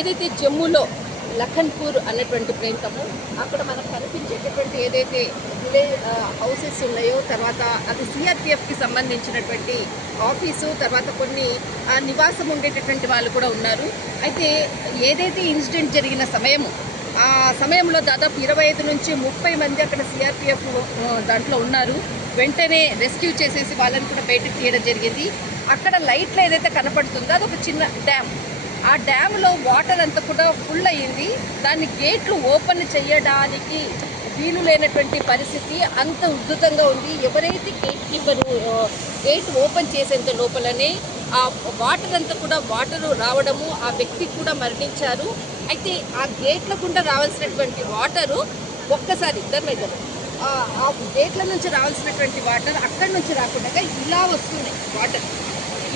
ఏదైతే జమ్మూలో లఖన్పూర్ అన్నటువంటి ప్రాంతము, అక్కడ మనకు కనిపించేటటువంటి ఏదైతే హౌసెస్ ఉన్నాయో, తర్వాత అది సిఆర్పిఎఫ్కి సంబంధించినటువంటి ఆఫీసు, తర్వాత కొన్ని నివాసం ఉండేటటువంటి వాళ్ళు కూడా ఉన్నారు. అయితే ఏదైతే ఇన్సిడెంట్ జరిగిన సమయము, ఆ సమయంలో దాదాపు 25 నుంచి 30 మంది అక్కడ సిఆర్పిఎఫ్ దాంట్లో ఉన్నారు. వెంటనే రెస్క్యూ చేసేసి వాళ్ళని కూడా బయటకు తీయడం జరిగింది. అక్కడ లైట్లో ఏదైతే కనపడుతుందో అది ఒక చిన్న డ్యామ్. ఆ డ్యామ్లో వాటర్ అంతా కూడా ఫుల్ అయ్యింది. దాన్ని గేట్లు ఓపెన్ చేయడానికి వీలు లేనటువంటి పరిస్థితి, అంత ఉద్ధృతంగా ఉంది. ఎవరైతే గేట్ కీపరు గేట్ ఓపెన్ చేసేంత లోపలనే ఆ వాటర్ అంతా కూడా వాటర్ రావడము, ఆ వ్యక్తి కూడా మరణించారు. అయితే ఆ గేట్ల గుండా రావాల్సినటువంటి వాటరు ఒక్కసారి ఆ గేట్ల నుంచి రావాల్సినటువంటి వాటర్ అక్కడి నుంచి రాకుండా ఇలా వస్తున్నాయి వాటర్.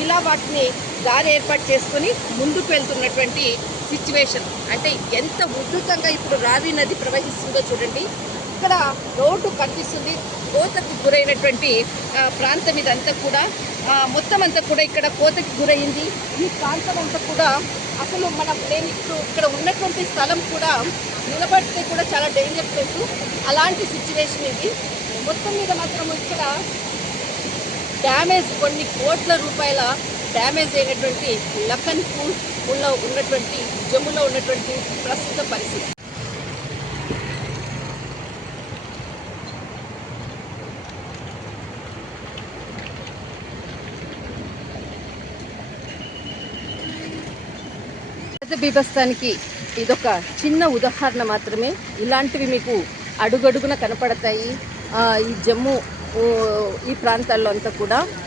ఇలా వాటిని దారి ఏర్పాటు చేసుకొని ముందుకు వెళ్తున్నటువంటి సిచ్యువేషన్. అంటే ఎంత ఉధృతంగా ఇప్పుడు రావి నది ప్రవహిస్తుందో చూడండి. ఇక్కడ రోడ్డు కనిపిస్తుంది. కోతకు గురైనటువంటి ప్రాంతం ఇదంతా కూడా, మొత్తం అంతా కూడా ఇక్కడ కోతకి గురైంది. ఈ ప్రాంతం అంతా కూడా అసలు నేను ఇక్కడ ఉన్నటువంటి స్థలం కూడా నిలబడితే కూడా చాలా డేంజర్ ప్లేసు. అలాంటి సిచ్యువేషన్ ఇది. మొత్తం మీద మాత్రం ఇక్కడ డ్యామేజ్, కొన్ని కోట్ల రూపాయల డ్యామేజ్ అయినటువంటి లఖన్పూర్ ఉన్నటువంటి జమ్ములో ఉన్నటువంటి ప్రస్తుత పరిస్థితి. బీభత్సానికి ఇదొక చిన్న ఉదాహరణ మాత్రమే. ఇలాంటివి మీకు అడుగడుగున కనపడతాయి ఈ జమ్మూ ఈ ప్రాంతాల్లో అంతా కూడా.